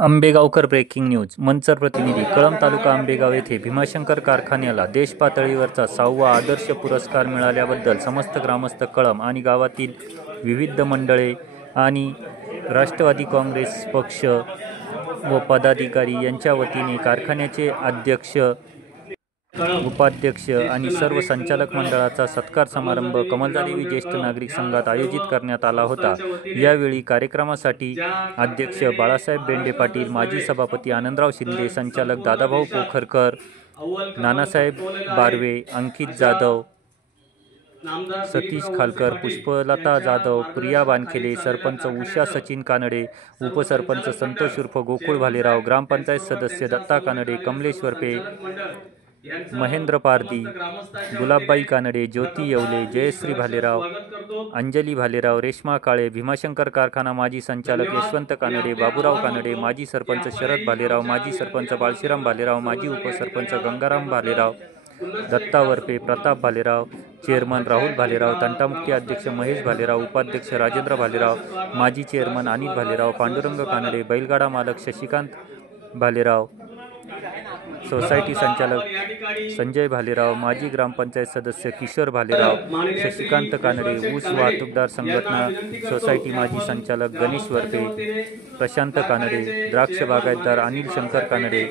Ambegaonkar breaking news. Manchar प्रतिनिधी. कळंब तालुका आंबेगाव येथे भीमाशंकर कारखान्याला देशपातळीवरचा 6वा आदर्श पुरस्कार मिळाल्याबद्दल समस्त ग्रामस्थ, कळंब आणि गावातील विविध मंडळे आणि राष्ट्रवादी काँग्रेस पक्ष व पदाधिकारी यांच्या वतीने कारखान्याचे अध्यक्ष, उपाध्यक्ष आणि सर्व संचालक मंडळाचा सत्कार समारंभ कमलदेवी ज्येष्ठ नागरिक संघात आयोजित करण्यात आला होता. यावेळी कार्यक्रमासाठी अध्यक्ष बाळासाहेब बेंडे पाटील, माजी सभापती आनंदराव शिंदे, संचालक दादाभाऊ पोखरकर, नानासाहेब बारवे, अंकित जाधव, सतीश खालकर, पुष्पलता जाधव, प्रिया वानखेडे, सरपंच उषा सचिन कानडे, उपसरपंच संतोष उर्फ गोकुळ भालेराव, ग्रामपंचायत सदस्य दत्ता कानडे, कमलेश वरपे, महेंद्र पारधी, गुलाबबाई कानडे, ज्योती येवले, जयश्री भालेराव, अंजली भालेराव, रेश्मा काळे, भीमाशंकर कारखाना माजी संचालक यशवंत कानडे, बाबूराव कानडे, माजी सरपंच शरद भालेराव, माजी सरपंच बाळशीराम भालेराव, माजी उपसरपंच गंगाराम भालेराव, दत्ता वरपे, प्रताप भालेराव, चेअरमन राहुल भालेराव, तंटामुक्ती अध्यक्ष महेश भालेराव, उपाध्यक्ष राजेंद्र भालेराव, माजी चेअरमन अनिल भालेराव, पांडुरंग कानडे, बैलगाडा मालक शशिकांत भालेराव, सोसायटी संचालक संजय भालेराव, माजी ग्रामपंचायत सदस्य किशोर भालेराव, शशिकांत कानडे, ऊस वाहतूकदार संघटना सोसायटी माजी संचालक गणेश वरपे, प्रशांत कानडे, द्राक्ष बागायतदार अनिल शंकर कानडे,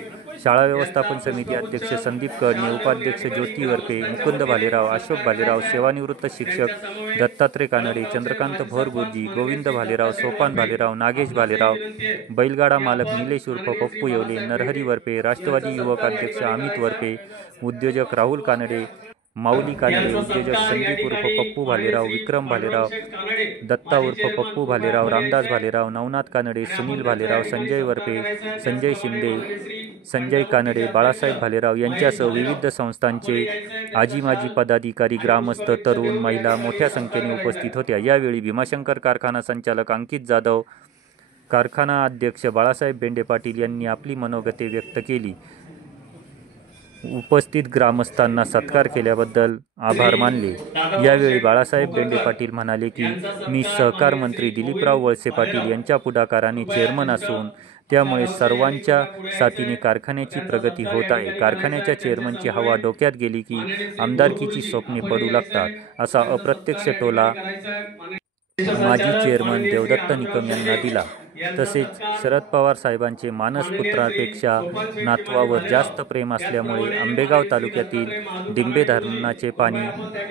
शाळा व्यवस्थापन समिती अध्यक्ष संदीप कडणे, उपाध्यक्ष ज्योती वरपे, मुकुंद भालेराव, अशोक भालेराव, सेवानिवृत्त शिक्षक दत्तात्रय कानडे, चंद्रकांत भोरगुरुजी, गोविंद भालेराव, सोपान भालेराव, नागेश भालेराव, बैलगाडा मालक निलेश उर्फ पप्पू येवले, नरहरी वरपे, राष्ट्रवादी युवक अध्यक्ष अमित वरपे, उद्योजक राहुल कानडे, माऊली कानडे, उद्योजक संदीप उर्फ पप्पू भालेराव, विक्रम भालेराव, दत्ता उर्फ पप्पू भालेराव, रामदास भालेराव, नवनाथ कानडे, सुनील भालेराव, संजय वरपे, संजय शिंदे, संजय कानडे, बाळासाहेब भालेराव यांच्यासह विविध संस्थांचे आजी माजी पदाधिकारी, ग्रामस्थ, तरुण, महिला मोठ्या संख्येने उपस्थित होत्या. यावेळी भीमाशंकर कारखाना संचालक अंकित जाधव, कारखाना अध्यक्ष बाळासाहेब बेंडे पाटील यांनी आपली मनोगते व्यक्त केली. उपस्थित ग्रामस्थांना सत्कार केल्याबद्दल आभार मानले. यावेळी बाळासाहेब बेंडे पाटील म्हणाले की मी सहकार मंत्री दिलीपराव वळसे पाटील यांच्या पुढाकाराने चेअरमन असून त्यामुळे सर्वांच्या साथीने कारखान्याची प्रगती होत आहे. कारखान्याच्या चेअरमनची हवा डोक्यात गेली की आमदारकीची स्वप्ने पडू लागतात, असा अप्रत्यक्ष टोला माजी चेअरमन देवदत्त निकम यांना दिला. तसेच शरद पवार साहेबांचे मानसपुत्रापेक्षा नातवावर जास्त प्रेम असल्यामुळे आंबेगाव तालुक्यातील डिंबे धरणाचे पाणी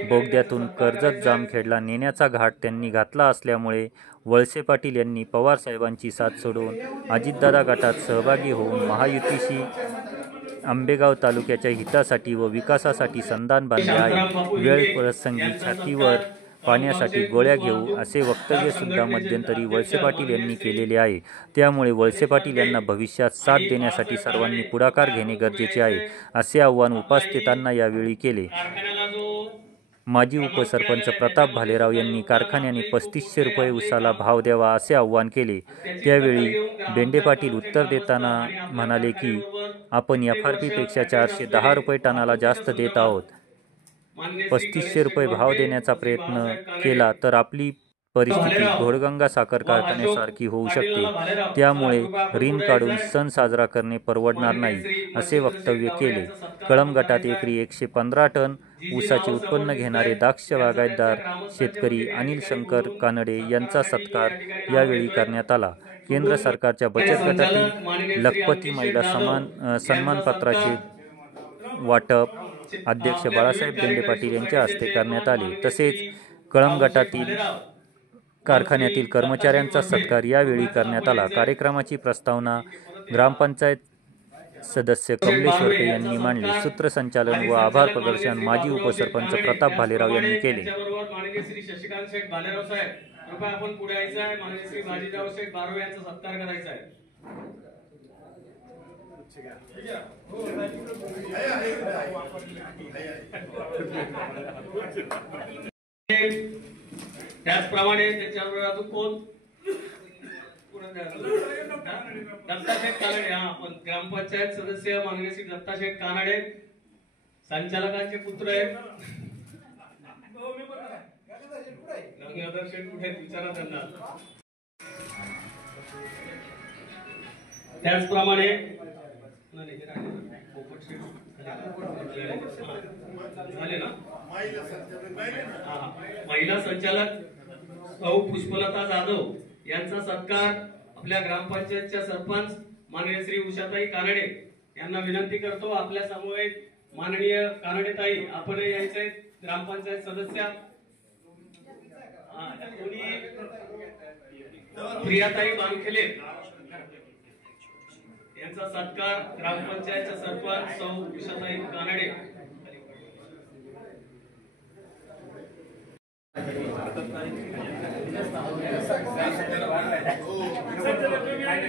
बोगद्यातून कर्जत जामखेडला नेण्याचा घाट त्यांनी घातला असल्यामुळे वळसे पाटील यांनी पवार साहेबांची साथ सोडून अजितदादा गटात सहभागी होऊन महायुतीशी आंबेगाव तालुक्याच्या हितासाठी व विकासासाठी संधान बांधले आहे. वेळ प्रसंगी छातीवर पाण्यासाठी गोळ्या घेऊ असे वक्तव्य सुद्धा मध्यंतरी वळसे पाटील यांनी केलेले आहे. त्यामुळे वळसे पाटील यांना भविष्यात साथ देण्यासाठी सर्वांनी पुढाकार घेणे गरजेचे आहे, असे आवाहन उपस्थितांना यावेळी केले. माजी उपसरपंच प्रताप भालेराव यांनी कारखान्याने 3500 रुपये उसाला भाव द्यावा असे आवाहन केले. त्यावेळी बेंडे पाटील उत्तर देताना म्हणाले की आपण FRP पेक्षा 410 रुपये टनाला जास्त देत आहोत. 3500 रुपये भाव देण्याचा प्रयत्न केला तर आपली परिस्थिती घोडगंगा साखर कारखान्यासारखी होऊ शकते. त्यामुळे ऋण काढून सण साजरा करणे परवडणार नाही, असे वक्तव्य केले. कळंब गटात एकरी 115 टन ऊसाचे उत्पन्न घेणारे द्राक्ष बागायतदार शेतकरी अनिल शंकर कानडे यांचा सत्कार यावेळी करण्यात आला. केंद्र सरकारच्या बचत गटातील लखपती महिला सन्मानपत्राचे वाटप अध्यक्ष बाळासाहेब बेंडे पाटील यांच्या हस्ते करण्यात आले. तसेच कळंब गटातील कारखान्यातील कर्मचाऱ्यांचा सत्कार यावेळी करण्यात आला. कार्यक्रमाची प्रस्तावना ग्रामपंचायत सदस्य कमलेश वरपे यांनी मांडली. सूत्रसंचालन व आभार प्रदर्शन माजी उपसरपंच प्रताप भालेराव यांनी केले. त्याचप्रमाणे त्याच्याबरोबर अजून कोण दत्ताशेठ कानडे, आपण ग्रामपंचायत सदस्य माननीय श्री दत्ताशेठ कानडे संचालकांचे पुत्र आहेत. गंगाधर शेठ कुठे विचारा त्यांना. त्याचप्रमाणे झाले ना महिला संचालक सौ पुष्पलता जाधव यांचा सत्कार आपल्या ग्रामपंचायतच्या सरपंच माननीय श्री उषाताई कानडे यांना विनंती करतो. आपल्या समवेत माननीय कानडेताई आपण यायचे ग्रामपंचायत सदस्य प्रियाताई बानखेले यांचा सत्कार ग्रामपंचायतच्या सरपंच सौ उषाताई कानडे.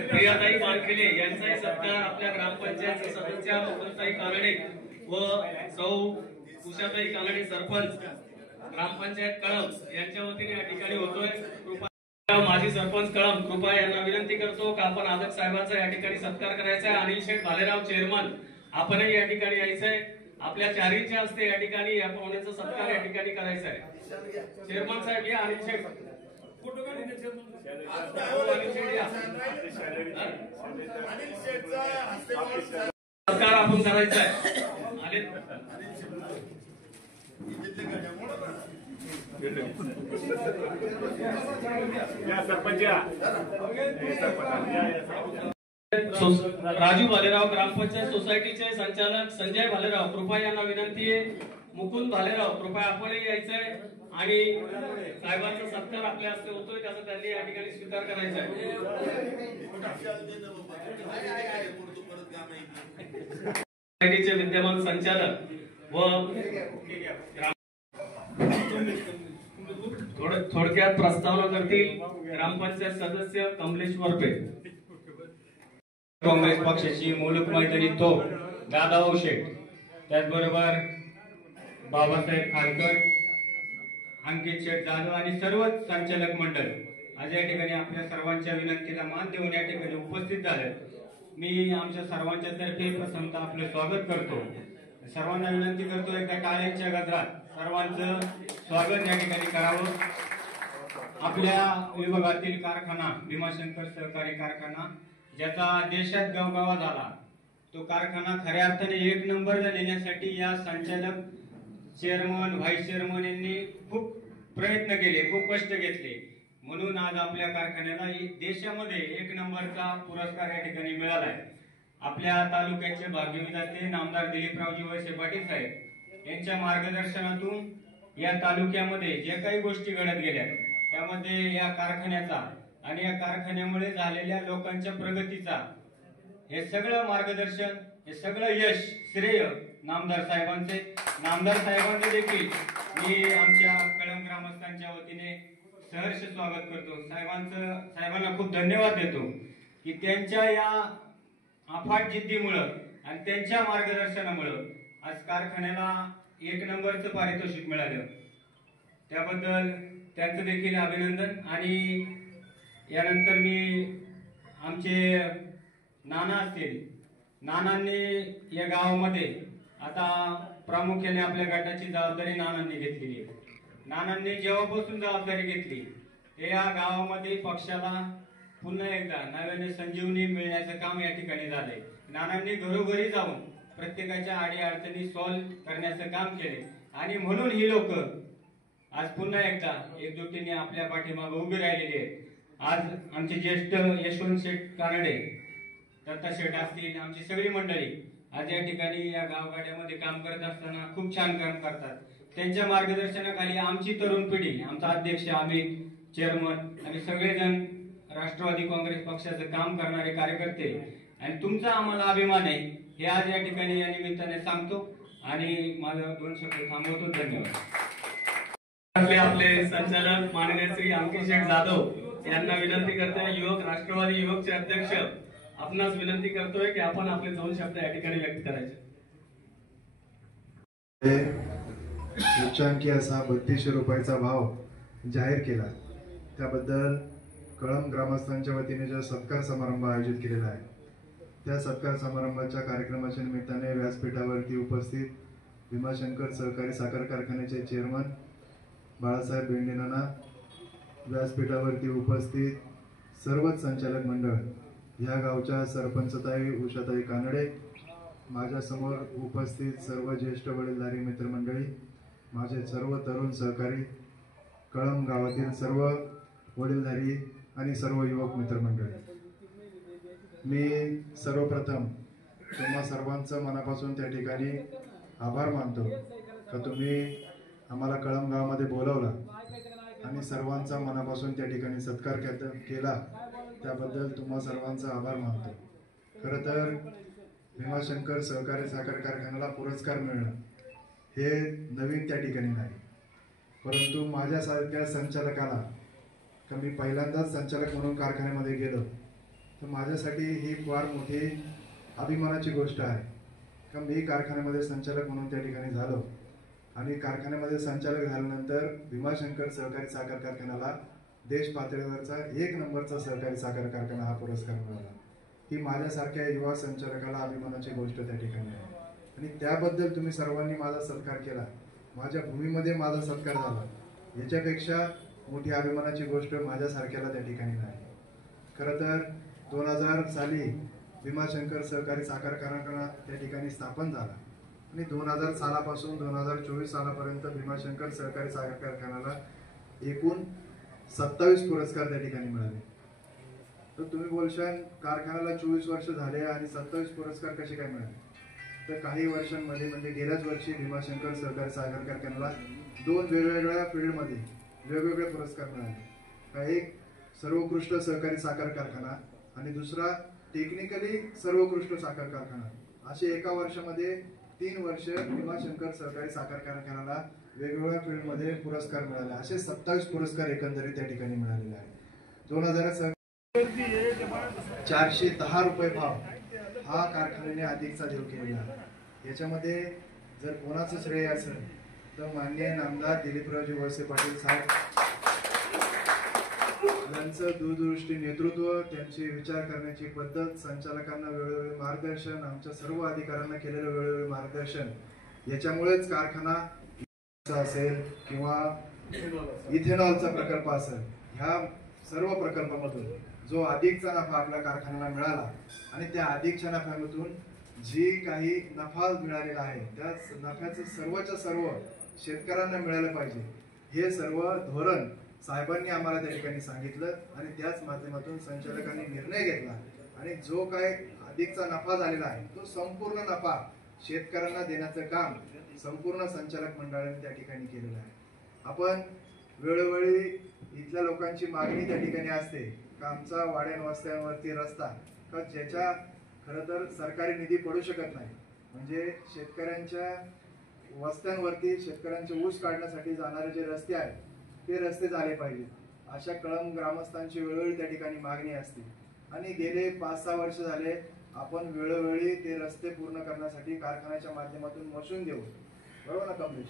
प्रियाताई बानखेले यांचाही सत्कार आपल्या ग्रामपंचायत सदस्य मुकुंदताई कानडे व सौ उषाताई कानडे सरपंच ग्रामपंचायत कळंब यांच्या वतीने या ठिकाणी होतोय. माजी सरपंच कळंब कृपा यांना विनंती करतो की आपण आदक साहेबांचा या ठिकाणी सत्कार करायचा आहे. अनिल शेठ भालेराव चेअरमन आपणही या ठिकाणी यायचंय. आपल्या चारींच्या हस्ते या ठिकाणी या पाहुण्याचा सत्कार या ठिकाणी करायचा आहे. चेअरमन साहेब या. अनिल शेठ सत्कार आपण करायचा आहे. आले राजू भालेराव ग्रामपंचायत सोसायटीचे संचालक संजय भालेराव कृपा यांना विनंती आहे. मुकुंद भालेराव कृपया आपणही यायचंय आणि साहेबांचा सत्कार आपल्या हस्ते होतोय त्याचा त्यांनी या ठिकाणी स्वीकार करायचा आहे. सोसायटीचे विद्यमान संचालक व थोडक्यात प्रस्तावना करतील ग्रामपंचायत सदस्य कमलेश वरपे. काँग्रेस पक्षाची मुलुक मैदानी तो दादाभाऊ शेठ, त्याचबरोबर बाबासाहेब खारकर, अंकित शेठ जाधव आणि सर्वच संचालक मंडळ आज या ठिकाणी आपल्या सर्वांच्या विनंतीला मान देऊन या ठिकाणी उपस्थित झाले. मी आमच्या सर्वांच्या तर्फे प्रथमतः आपलं स्वागत करतो. सर्वांना विनंती करतो एका टाळ्यांच्या गजरात सर्वांचं स्वागत या ठिकाणी करावं. आपल्या विभागातील कारखाना भीमाशंकर सहकारी कारखाना ज्याचा देशात गावगावा झाला, तो कारखाना खऱ्या अर्थाने एक नंबर नेण्यासाठी या संचालक चेअरमन व्हाईस चेअरमन यांनी खूप प्रयत्न केले, खूप कष्ट घेतले. म्हणून आज आपल्या कारखान्याला देशामध्ये एक नंबरचा पुरस्कार या ठिकाणी मिळाला आहे. आपल्या तालुक्याचे भाग्यविधाते नामदार दिलीपरावजी वळसे पाटील साहेब यांच्या मार्गदर्शनातून या तालुक्यामध्ये जे काही गोष्टी घडत गेल्या त्यामध्ये या कारखान्याचा आणि या कारखान्यामुळे झालेल्या लोकांच्या प्रगतीचा हे सगळं मार्गदर्शन, हे सगळं यश, श्रेय नामदार साहेबांचे. नामदार साहेबांचे देखील मी आमच्या कळंब ग्रामस्थांच्या वतीने सहर्ष स्वागत करतो. साहेबांना खूप धन्यवाद देतो की त्यांच्या या अफाट जिद्दीमुळे आणि त्यांच्या मार्गदर्शनामुळे आज कारखान्याला एक नंबरचं पारितोषिक मिळालं. त्याबद्दल त्यांचं देखील अभिनंदन. आणि यानंतर मी आमचे नाना असतील, नानांनी या गावामध्ये आता प्रामुख्याने आपल्या गटाची जबाबदारी नानांनी घेतलेली आहे. नानांनी जेव्हापासून जबाबदारी घेतली ते या गावामध्ये पक्षाला पुन्हा एकदा नव्याने संजीवनी मिळण्याचं काम या ठिकाणी झालंय. नानांनी घरोघरी जाऊन प्रत्येकाच्या अडीअडचणी सॉल्व्ह करण्याचं काम केले आणि म्हणून ही लोक आज पुन्हा एकदा एकजुटीने आपल्या पाठीमागे उभी राहिलेली आहेत. आज आमचे ज्येष्ठ यशवंत शेठ कानडे, दत्ता शेठ असतील, आमची सगळी मंडळी आज या ठिकाणी या गावगाड्यामध्ये काम करत असताना खूप छान काम करतात. त्यांच्या मार्गदर्शनाखाली आमची तरुण पिढी, आमचा अध्यक्ष अमित, चेअरमन आणि सगळेजण राष्ट्रवादी काँग्रेस पक्षाचं काम करणारे कार्यकर्ते आणि तुमचा आम्हाला अभिमान आहे हे आज या ठिकाणी या निमित्ताने सांगतो आणि माझं 2 शब्द थांबवतो. धन्यवाद. आपले संचालक माननीय श्री अंकित शेठ जाधव यांना विनंती करतोय. युवक राष्ट्रवादी युवकचे अध्यक्ष आपणास विनंती करतोय की आपण आपले 2 शब्द या ठिकाणी व्यक्त करायचे. उच्चांकी असा 3200 रुपयाचा भाव जाहीर केला त्याबद्दल कळंब ग्रामस्थांच्या वतीने जो सत्कार समारंभ आयोजित केलेला आहे त्या सत्कार समारंभाच्या कार्यक्रमाच्या निमित्ताने व्यासपीठावरती उपस्थित भीमाशंकर सहकारी साखर कारखान्याचे चेअरमन बाळासाहेब बेंडेनाना, व्यासपीठावरती उपस्थित सर्वच संचालक मंडळ या गावच्या सरपंचताई उषाताई कानडे, माझ्यासमोर उपस्थित सर्व ज्येष्ठ वडीलधारी मित्रमंडळी, माझे सर्व तरुण सहकारी, कळंब गावातील सर्व वडीलधारी आणि सर्व युवक मित्रमंडळी, मी सर्वप्रथम तुम्हा सर्वांचं मनापासून त्या ठिकाणी आभार मानतो का तुम्ही आम्हाला कळंब गावामध्ये बोलावला आणि सर्वांचा मनापासून त्या ठिकाणी सत्कार केला, त्याबद्दल तुम्हा सर्वांचा आभार मानतो. खरं तर भीमाशंकर सहकारी साखर कारखान्याला पुरस्कार मिळणं हे नवीन त्या ठिकाणी नाही, परंतु माझ्यासारख्या संचालकाला का मी पहिल्यांदाच संचालक म्हणून कारखान्यामध्ये गेलो तर माझ्यासाठी ही फार मोठी अभिमानाची गोष्ट आहे का मी कारखान्यामध्ये संचालक म्हणून त्या ठिकाणी झालो आणि कारखान्यामध्ये संचालक झाल्यानंतर भीमाशंकर सहकारी साखर कारखान्याला देश पातळीवरचा 1 नंबरचा सहकारी साखर कारखाना हा पुरस्कार मिळाला. ही माझ्यासारख्या युवा संचालकाला अभिमानाची गोष्ट त्या ठिकाणी आहे आणि त्याबद्दल तुम्ही सर्वांनी माझा सत्कार केला, माझ्या भूमीमध्ये माझा सत्कार झाला, याच्यापेक्षा मोठी अभिमानाची गोष्ट माझ्यासारख्याला त्या ठिकाणी नाही. खरं तर 2000 साली भीमाशंकर सहकारी साखर कारखाना त्या ठिकाणी स्थापन झाला आणि 2000 सालापासून 2024 सालापर्यंत भीमाशंकर सहकारी साखर कारखान्याला एकूण 27 पुरस्कार त्या ठिकाणी मिळाले. तर तुम्ही बोलशाल कारखान्याला 24 वर्ष झाले आणि 27 पुरस्कार कसे काय मिळाले, तर काही वर्षांमध्ये म्हणजे गेल्याच वर्षी भीमाशंकर सहकारी साखर कारखान्याला 2 वेगवेगळ्या फील्डमध्ये वेगवेगळे पुरस्कार मिळाले. एक सर्वोत्कृष्ट सहकारी साखर कारखाना आणि दुसरा टेक्निकली सर्वोत्कृष्ट साखर कारखाना, असे एका वर्षामध्ये 3 वर्ष भीमाशंकर सहकारी साखर कारखान्याला वेगवेगळ्या फील्डमध्ये पुरस्कार मिळाले. असे 27 पुरस्कार एकंदरीत त्या ठिकाणी मिळालेले आहेत. 2000 410 रुपये भाव हा कारखान्याने अधिकचा देऊ केलेला आहे. याच्यामध्ये जर कोणाचं श्रेय असेल तर माननीय नामदार दिलीपरावजी वळसे पाटील साहेब यांचं दूरदृष्टी नेतृत्व, त्यांची विचार करण्याची पद्धत, संचालकांना वेळोवेळी मार्गदर्शन, आमच्या सर्व अधिकाऱ्यांना केलेलं वेळोवेळी मार्गदर्शन, याच्यामुळेच कारखाना असेल किंवा इथेनॉलचा प्रकल्प असेल, ह्या सर्व प्रकल्पामधून जो अधिकचा नफा आपल्या कारखान्याला मिळाला आणि त्या अधिकच्या नफ्यामधून जी काही नफा मिळालेला आहे त्या नफ्याचं सर्वच्या सर्व शेतकऱ्यांना मिळालं पाहिजे, हे सर्व धोरण साहेबांनी आम्हाला त्या ठिकाणी सांगितलं आणि त्याच माध्यमातून संचालकांनी निर्णय घेतला आणि जो काय अधिकचा नफा झालेला आहे तो संपूर्ण नफा शेतकऱ्यांना देण्याचं काम संपूर्ण संचालक मंडळाने त्या ठिकाणी केलेलं आहे. आपण वेळोवेळी इथल्या लोकांची मागणी त्या ठिकाणी असते का आमचा वाड्यान वस्त्यांवरती रस्ता का ज्याच्या खरं तर सरकारी निधी पडू शकत नाही, म्हणजे शेतकऱ्यांच्या वस्त्यांवरती शेतकऱ्यांचे ऊस काढण्यासाठी जाणारे जे रस्ते आहेत ते रस्ते झाले पाहिजे, अशा कळंब ग्रामस्थांची वेळोवेळी त्या ठिकाणी मागणी असते आणि गेले 5-6 वर्ष झाले आपण वेळोवेळी ते रस्ते पूर्ण करण्यासाठी कारखान्याच्या माध्यमातून मशीन देऊ, बरोबर ना कमलेश,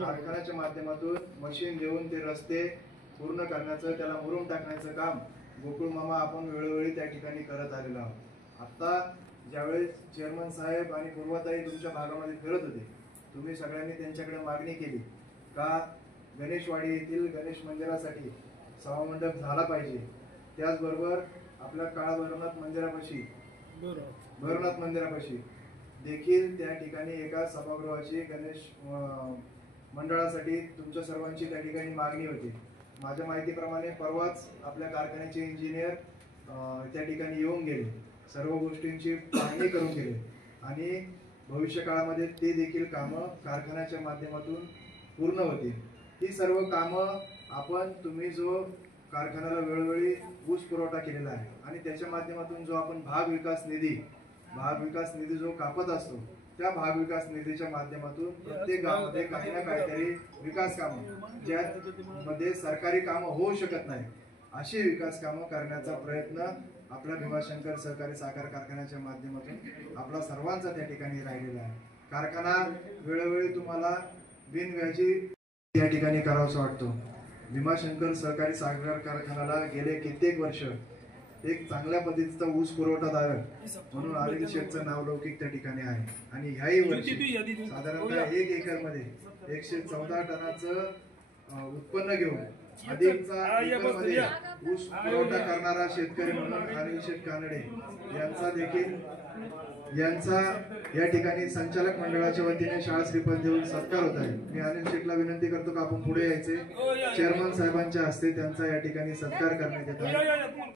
कारखान्याच्या माध्यमातून मशीन देऊन ते रस्ते पूर्ण करण्याचं, त्याला मुरुम टाकण्याचं काम गोकुळ मामा आपण वेळोवेळी त्या ठिकाणी करत आलेलो आहोत. आता ज्यावेळेस चेअरमन साहेब आणि पूर्वाताई तुमच्या भागामध्ये फिरत होते, तुम्ही सगळ्यांनी त्यांच्याकडे मागणी केली का गणेशवाडी येथील गणेश मंदिरासाठी सभामंडप झाला पाहिजे, त्याचबरोबर आपल्या काळा भैरवनाथ मंदिरापाशी देखील त्या ठिकाणी एका सभागृहाची गणेश मंडळासाठी तुमच्या सर्वांची त्या ठिकाणी मागणी होती. माझ्या माहितीप्रमाणे परवाच आपल्या कारखान्याचे इंजिनियर त्या ठिकाणी येऊन गेले, सर्व गोष्टींची पाहणी करून गेले आणि भविष्य काळामध्ये ते देखील कामं कारखान्याच्या माध्यमातून पूर्ण होतील. ही सर्व कामं आपण तुम्ही जो कारखान्याला वेळोवेळी ऊस पुरवठा केलेला आहे आणि त्याच्या माध्यमातून जो आपण भाग विकास निधी जो कापत असतो त्या भाग विकास निधीच्या माध्यमातून प्रत्येक गावामध्ये काही ना काहीतरी विकास कामं ज्यामध्ये सरकारी कामं होऊ शकत नाही अशी विकास कामं करण्याचा प्रयत्न आपल्या भीमाशंकर सहकारी साखर कारखान्याच्या माध्यमातून आपला सर्वांचा त्या ठिकाणी राहिलेला आहे. कारखाना वेळोवेळी तुम्हाला बिनव्याजी या ठिकाणी करावासा वाटतो. भीमाशंकर सहकारी साखर कारखान्याला गेले कित्येक वर्ष एक चांगल्या पद्धतीचा ऊस पुरवठादारक म्हणून अरविंद शेठचं नाव लौकिक त्या ठिकाणी आहे आणि ह्याही वर्षी साधारणतः 1 एकरमध्ये 114 टनाचं उत्पन्न घेऊन अधिकचा एकरमध्ये ऊस पुरवठा करणारा शेतकरी म्हणून अनिल शेठ कानडे यांचा या ठिकाणी संचालक मंडळाच्या वतीने शाळा श्रीफळ देऊन सत्कार होत आहे। मी अनिल शेठला विनंती करतो की आपण पुढे यायचे। चेअरमन साहेबांच्या हस्ते त्यांचा या ठिकाणी सत्कार करण्यात येत आहे।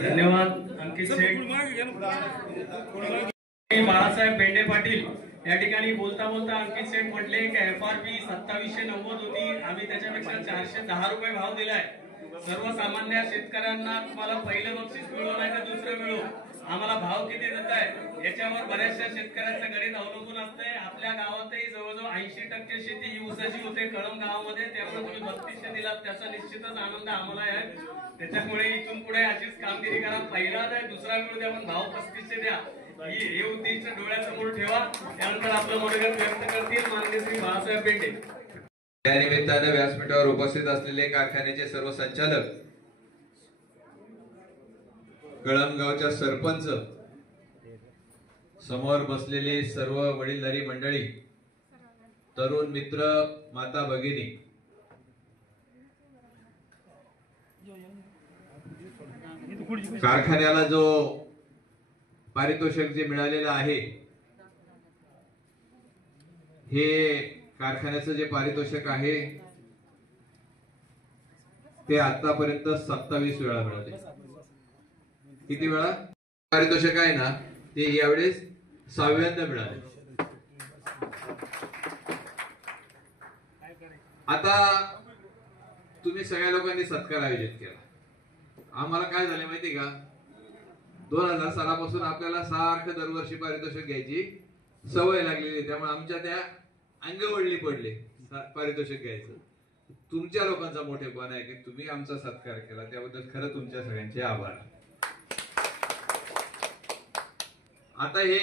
धन्यवाद अंकित शेठ। बाळासाहेब बेंडे पाटील या ठिकाणी बोलता बोलता अंकित शेठ म्हटले की FRP 2790 होती, आम्ही त्याच्यापेक्षा 410 रुपये भाव दिलाय। सर्वसामान्य शेतकऱ्यांना तुम्हाला पहिलं बक्षीस मिळो नाही तर दुसरं मिळो, आम्हाला भाव किती देत आहे याच्यावर बऱ्याचशा शेतकऱ्यांचं गणित अवलंबून असते। आपल्या गावातही जवळजवळ 80% शेती ही ऊसाची होते कळंब गावामध्ये, त्यामुळे तुम्ही 3200 दिलात त्याचा निश्चितच आनंद आम्हाला आहे। त्याच्यामुळे इथून पुढे अशीच कामगिरी करा। पहिला द्या, दुसरा मिळू द्या, पण भाव 3500 द्या, हे उद्दिष्ट डोळ्यासमोर ठेवा। त्यानंतर आपलं मनोगत व्यक्त करतील माननीय श्री बाळासाहेब बेंडे। या निमित्तानं व्यासपीठावर उपस्थित असलेले कारखान्याचे सर्व संचालक, कळमगावच्या सरपंच, समोर बसलेले सर्व वडीलधारी मंडळी, तरुण मित्र, माता भगिनी, कारखान्याला जो पारितोषिक जे मिळालेलं आहे, हे कारखान्याचं जे पारितोषिक आहे ते आतापर्यंत 27 वेळा मिळाले। किती वेळा पारितोषिक आहे ना, ते यावेळेस 6व्यांदा मिळाले। आता तुम्ही सगळ्या लोकांनी सत्कार आयोजित केला। आम्हाला काय झाले माहिती का, 2000 सालापासून आपल्याला सारखं दरवर्षी पारितोषिक घ्यायची सवय लागलेली, त्यामुळे आमच्या त्या अंगवळणी पडले पारितोषिक घ्यायचं। तुमच्या लोकांचा मोठेपण आहे की तुम्ही आमचा सत्कार केला, त्याबद्दल खरं तुमच्या सगळ्यांचे आभार। आता हे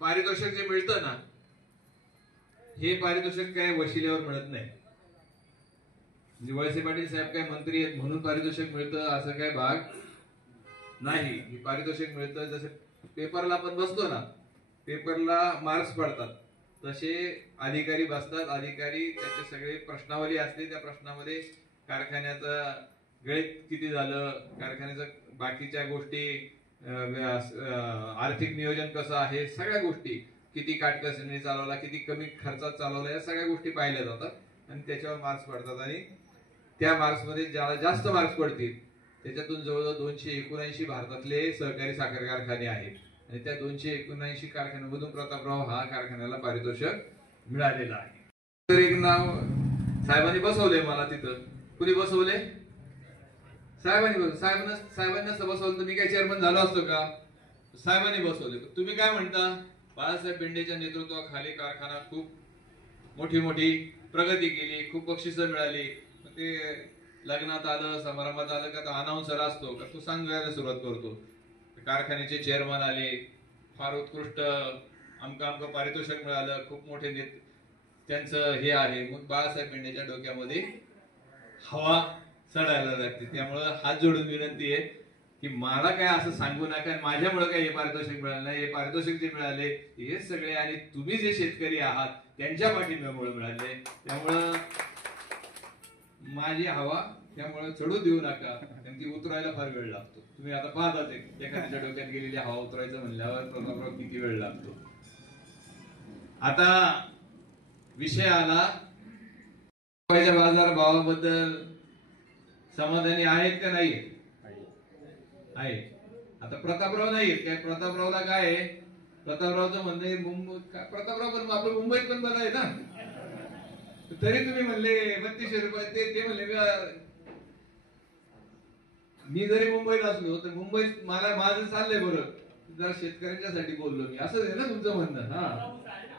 पारितोषिक जे मिळतं ना, हे पारितोषिक काय वशिल्यावर मिळत नाही। वळसे पाटील साहेब काय मंत्री आहेत म्हणून पारितोषिक मिळतं असं काय भाग नाही। हे पारितोषिक मिळतं जसे पेपरला आपण बसतो ना, पेपरला मार्क्स पडतात तसे अधिकारी बसतात। अधिकारी त्याचे सगळे प्रश्नावली असते, त्या प्रश्नामध्ये कारखान्याचं गळीत किती झालं, कारखान्याचं बाकीच्या गोष्टी, आर्थिक नियोजन कसं आहे, सगळ्या गोष्टी, किती काटकसरीने चालवला, किती कमी खर्चात चालवला, या सगळ्या गोष्टी पाहिल्या जातात आणि त्याच्यावर मार्क्स पडतात। आणि त्या मार्क्स मध्ये ज्याला जास्त मार्क्स पडतील त्याच्यातून जवळजवळ 279 भारतातले सहकारी साखर कारखाने आहेत आणि त्या 279 कारखान्यांमधून प्रतापराव हा कारखान्याला पारितोषिक मिळालेला आहे। तर एक नाव साहेबांनी बसवले मला तिथं। कुणी बसवले? साहेबांनी बसवले। साहेबांना बसवलं तर मी काय चेअरमन झालो असतो का? साहेबांनी बसवले। तुम्ही काय म्हणता? बाळासाहेब बेंडेच्या नेतृत्वाखाली कारखाना खूप मोठी प्रगती केली, खूप बक्षिसं मिळाली। ते लग्नात आलं, समारंभात आलं का तो अनाउन्सर असतो का तो सांगायला सुरुवात करतो, कारखान्याचे चेअरमन आले, फार उत्कृष्ट आमका पारितोषिक मिळालं, खूप मोठे त्यांचं हे आहे। मग बाळासाहेब बेंडेच्या डोक्यामध्ये हवा चढायला लागते। त्यामुळं हात जोडून विनंती आहे की मला काय असं सांगू नका, माझ्यामुळे काय हे पारितोषिक मिळालं नाही। हे पारितोषिक जे मिळाले हे सगळे आणि तुम्ही जे शेतकरी आहात त्यांच्या पाठिंब्यामुळे मिळाले। त्यामुळं माझी हवा त्यामुळे चढू देऊ नका, आणि ती उतरायला फार वेळ लागतो। तुम्ही आता पाहताच एखाद्याच्या डोक्यात गेलेली हवा उतरायचं म्हणल्यावर प्रतापराव किती वेळ लागतो। आता विषय आला बाजार भावाबद्दल समाधानी आहेत का नाही? आहे। आता प्रतापराव नाही काय, प्रतापरावला काय आहे, प्रतापरावचं म्हणणे मुंबई, प्रतापराव पण आपलं मुंबईत पण बरं आहे ना, तरी तुम्ही म्हणले 3200 रुपये। ते म्हणले मी जरी मुंबईत असलो तर मुंबईत मला माझं चाललंय बरं, जरा शेतकऱ्यांच्यासाठी बोललो मी, असं आहे ना तुमचं म्हणणं?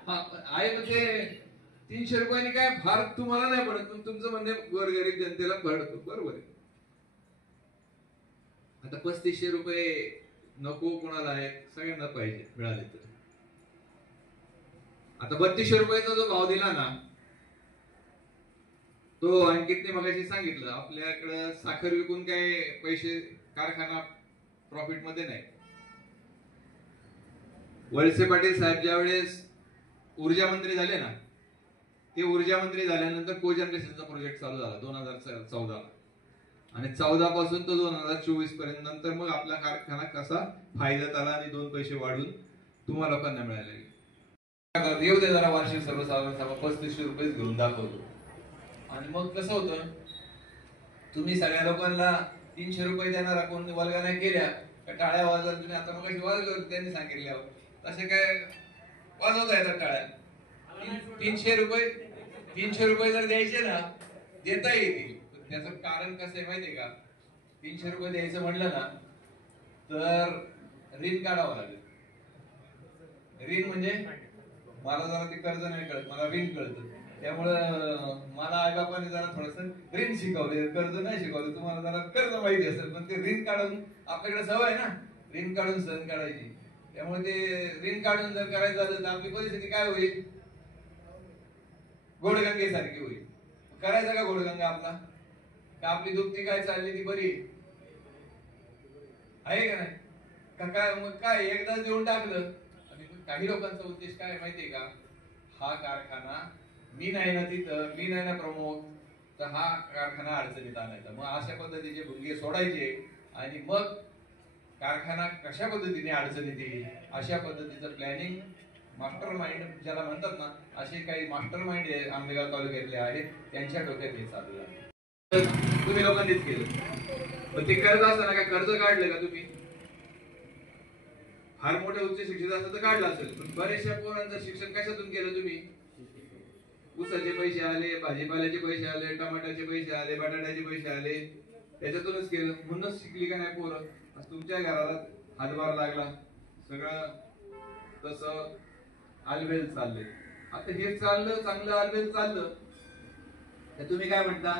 हा आहे। म्हणजे 300 रुपयांनी काय फार तुम्हाला नाही पडत, पण तुमचं म्हणणे गोरगरीब जनतेला पडतो, बरोबर आहे। आता 3500 रुपये नको कोणाला आहे, सगळ्यांना पाहिजे, मिळाले तर। आता 3200 रुपयाचा जो भाव दिला ना, तो अंकितने मगाशी सांगितलं, आपल्याकडं साखर विकून काय पैसे कारखाना प्रॉफिट मध्ये नाही. वळसे पाटील साहेब ज्या वेळेस ऊर्जा मंत्री झाले ना, ते ऊर्जा मंत्री झाल्यानंतर कोजनरेशनचा प्रोजेक्ट चालू झाला 2014 आणि 14 पासून तो 2024 पर्यंत. नंतर मग आपला कारखाना कसा फायद्यात आला आणि 2 पैसे वाढून तुम्हा लोकांना मिळाले. येऊ दे जरा वार्षिक सर्वसाधारण सभा 3500 रुपये घेऊन दाखवतो आणि मग कसं होतं, तुम्ही सगळ्या लोकांना 300 रुपये देणारा कोण वर्गा नाही केल्या का टाळ्या वाजवल्या. तुम्ही आता मग वाजवलं त्यांनी सांगितल्या तसे काय वाजवता येतात टाळ्या. 300 रुपये जर द्यायचे ना देता येतील. त्याचं कारण कसं आहे माहितीये का, 300 रुपये द्यायचं म्हणलं ना तर ऋण काढावं लागेल. ऋण म्हणजे मला जरा ते कर्ज नाही कळत, मला ऋण कळतं. त्यामुळं मला आईबापाने जरा थोडस ऋण शिकवले, कर्ज नाही शिकवलं. तुम्हाला जरा कर्ज माहिती असेल, पण ते ऋण काढून आपल्याकडे सवय ना ऋण काढून सण काढायची. त्यामुळे ते ऋण काढून जर करायचं झालं तर आपली परिस्थिती काय होईल, घोडगंगेसारखी होईल. करायचा का घोडगंगा आपला, का आपली दुखती काय चालली ती बरी आहे का नाही का? काय मग काय एकदा देऊन टाकलं. आणि काही लोकांचा उद्देश काय माहितीये का, हा कारखाना मी नाही ना तिथं, मी नाही ना प्रमुख, तर हा कारखाना अडचणीत आणायचा. मग अशा पद्धतीचे भुंगे सोडायचे आणि मग कारखाना कशा पद्धतीने अडचणीत येईल अशा पद्धतीचं प्लॅनिंग मास्टर माइंड ज्याला म्हणतात ना, असे काही मास्टर माइंड आंबेगाव तालुक्यातले आहेत, त्यांच्या डोक्यात हे चालू आहे. तुम्ही लोकांनीच केलं. पण ते कर्ज असताना काय कर्ज काढलं का तुम्ही? फार मोठे उच्च शिक्षित असतं तर काढलं असेल, पण बऱ्याचशा पोरांचं शिक्षण कशातून केलं तुम्ही? ऊसाचे पैसे आले, भाजीपाल्याचे पैसे आले, टमाट्याचे पैसे आले, बटाट्याचे पैसे आले, त्याच्यातूनच केलं. म्हणूनच शिकली का नाही पोरं? तुमच्या घराला हातभार लागला, सगळं तसं आलबेल चाललंय. आता हे चाललं चांगलं आलबेल चाललं तर तुम्ही काय म्हणता,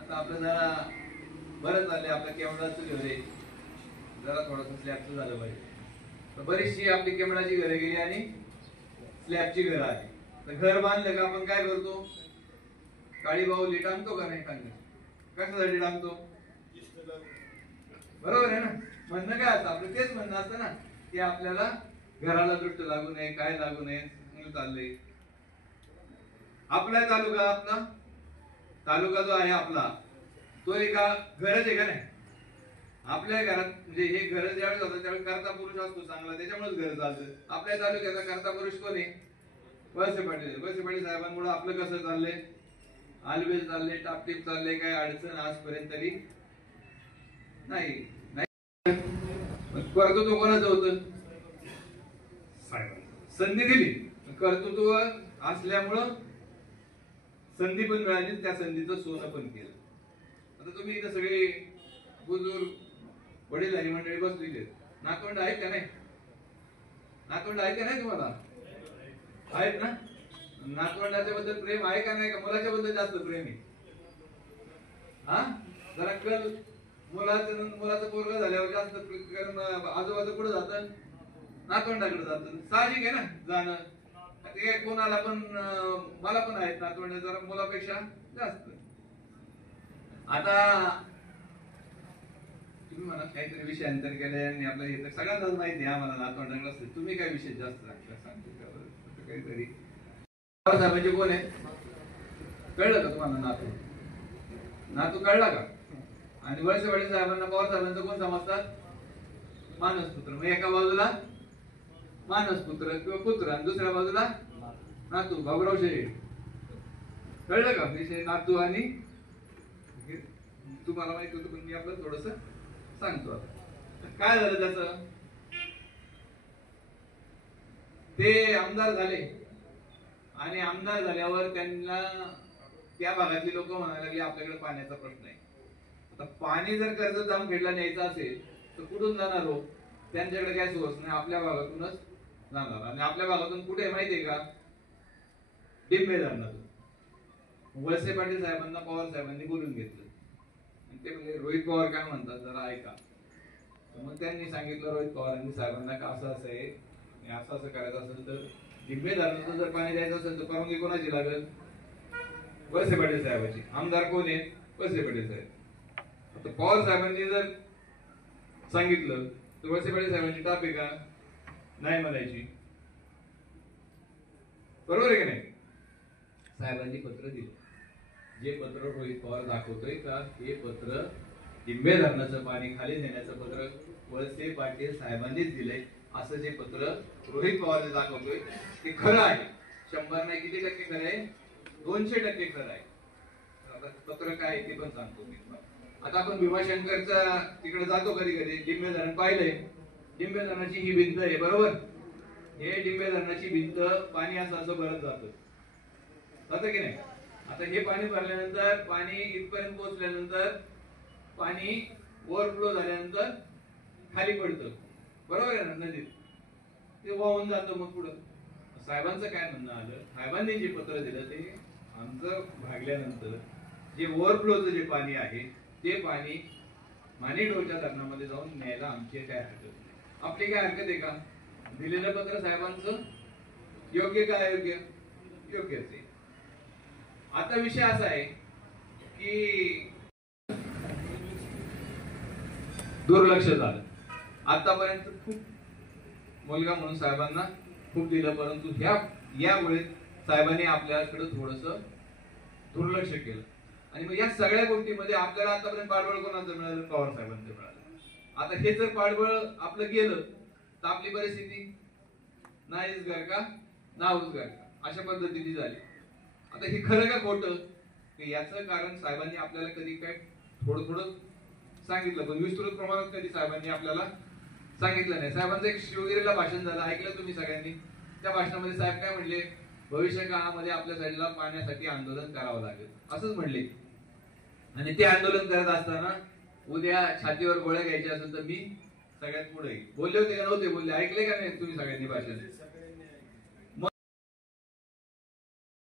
आता आपलं जरा बरं चाललंय, आपल्या केवढाचं घर आहे, जरा थोडंसं स्लॅबचं झालं पाहिजे. तर बरीचशी आपली केवढाची घरं गेली आणि स्लॅबची घरं आली. तर घर बांधलं का आपण काय करतो, काळी भाऊ लीट आणतो का नाही? कशासाठी आणतो? बरोबर आहे ना. म्हणणं काय असतं आपलं, तेच म्हणणं असतं ना की आपल्याला घराला दृष्ट लागू नये, काय लागू नये, चाललंय. आपला तालुका जो आहे आपला, तो एका घरच आहे का नाही? आपल्या घरात म्हणजे हे घर ज्यावेळेस होतं त्यावेळेस कर्ता पुरुष असतो चांगला, त्याच्यामुळेच घर चालतं. आपल्या तालुक्याचा कर्ता पुरुष कोण आहे? वळसे पाटील. वळसे पाटील साहेबांमुळे आपलं कसं चाललंय, आलबेल चाललंय, टापटीप चाललंय. काय अडचण आजपर्यंत तरी नाही. कर्तृत्व कोणाचं होतं? संधी दिली, कर्तृत्व असल्यामुळं संधी पण मिळाली, त्या संधीचं सोनं पण केलं. आता तुम्ही इथं सगळे बुजुर्ग वडीलधारी मंडळी बसलेली, नातवंड आहेत का नाही? नातवंड आहेत का नाही तुम्हाला? आहेत ना. नातवंडाच्या बद्दल प्रेम आहे का नाही? का मुलाच्या बद्दल जास्त प्रेम आहे? हा, जरा कल मुलाचं पोरग झाल्यावर जास्त आजोबाचं पुढे जातं, नातवंडाकडे जातं. साहजिक आहे ना जाणं. ते कोणाला पण, मला पण आहेत नातवंड जरा मुलापेक्षा जास्त. आता तुम्ही म्हणा काहीतरी विषयांतर केले आणि आपलं हे सगळ्यांनाच माहिती आहे आम्हाला नातवंडाकडे असते. तुम्ही काय विषय जास्त सांगतो काहीतरी? साहेबांचे कोण आहे कळलं का तुम्हाला? नातू कळला का? आणि वळसे पाटील साहेबांना पवार साहेबांचं कोण समजतात? मानसपुत्र. मग एका बाजूला मानसपुत्र किंवा पुत्र आणि दुसऱ्या बाजूला नातू बाबुराव शेरे. कळलं का विषय? नातू आणि तुम्हाला माहिती होतं पण मी आपलं थोडस सांगतो. आता काय झालं त्याचं, ते आमदार झाले आणि आमदार झाल्यावर त्यांना त्या भागातली लोक म्हणायला लागली आपल्याकडे पाण्याचा प्रश्न आहे. आता पाणी जर कर्ज जामखेडला न्यायचं असेल तर कुठून जाणार हो? त्यांच्याकडे काय सोर्स नाही, आपल्या भागातूनच जाणार. आणि आपल्या भागातून कुठे माहितीये का? डिंबे धरणातून. वळसे पाटील साहेबांना पवार साहेबांनी बोलून घेतलं आणि ते म्हणजे रोहित पवार काय म्हणतात जरा ऐका. मग त्यांनी सांगितलं रोहित पवारांनी साहेबांना का असं असं आहे, असं करायचं असेल तर डिंबे धरणातून जर पाणी द्यायचं असेल तर परवानगी कोणाची लागेल? वळसे पाटील साहेबांची. आमदार कोण आहे? वळसे पाटील साहेब. आता पवार साहेबांनी जर सांगितलं तर वळसे पाटील साहेबांची टाप आहे का? नाही म्हणायची. बरोबर आहे की नाही? साहेबांनी पत्र दिलं. जे पत्र रोहित पवार दाखवतोय का हे पत्र डिंबे धरणाचं पाणी खाली नेण्याचं पत्र वळसे पाटील साहेबांनीच दिलंय असं जे पत्र रोहित पवार दाखवतोय ते खरं आहे. 100 नाही, किती टक्के खरं आहे? 200% खरं आहे. आता पत्र काय आहे ते पण सांगतो मी तुम्हाला. आता आपण भीमाशंकरचा तिकडे जातो कधी कधी. डिंबे धरण पाहिलंय. डिंबे धरणाची ही भिंत आहे, बरोबर? हे डिंबे धरणाची भिंत पाणी असं भरत जातं की नाही? आता हे पाणी भरल्यानंतर, पाणी इथपर्यंत पोहोचल्यानंतर, पाणी ओव्हरफ्लो झाल्यानंतर खाली पडतं, बरोबर आहे ना, नदीत. ते वाहून जातं. मग पुढं साहेबांचं काय म्हणणं आलं? साहेबांनी जे पत्र दिलं ते आमचं भागल्यानंतर जे ओव्हरफ्लोचं जे पाणी आहे ते पाणी माणिकडोच्या धरणामध्ये जाऊन न्यायला आमची काय हरकत नाही. आपली काय हरकत आहे का? दिलेलं पत्र साहेबांचं योग्य का अयोग्य? योग्यच आहे. आता विषय असा आहे की दुर्लक्ष झालं. आतापर्यंत खूप मुलगा म्हणून साहेबांना खूप दिलं, परंतु यावेळेस साहेबांनी आपल्याकडे थोडस दुर्लक्ष केलं. आणि मग या सगळ्या गोष्टीमध्ये आपल्याला आतापर्यंत पाठबळ कोणाचं मिळालं? पवार साहेबांचं मिळालं. आता हे जर पाठबळ आपलं गेलं तर आपली परिस्थिती नाहीच घर का नावच घर का अशा पद्धतीची झाली. आता हे खरं का खोटं? याचं कारण साहेबांनी आपल्याला कधी काय थोडं थोडं सांगितलं, पण विस्तृत प्रमाणात कधी साहेबांनी आपल्याला सांगितलं नाही. साहेबांचं एक शिवगिरीला भाषण झालं, ऐकलं तुम्ही सगळ्यांनी. त्या भाषणामध्ये साहेब काय म्हणले? भविष्य काळामध्ये आपल्या साईडला पाण्यासाठी आंदोलन करावं लागेल असंच म्हणले. आणि ते आंदोलन करत असताना उद्या छातीवर गोळ्या घ्यायच्या असेल तर मी सगळ्यात पुढे बोलले होते का नव्हते बोलले? ऐकले का नाही तुम्ही सगळ्यांनी भाषण?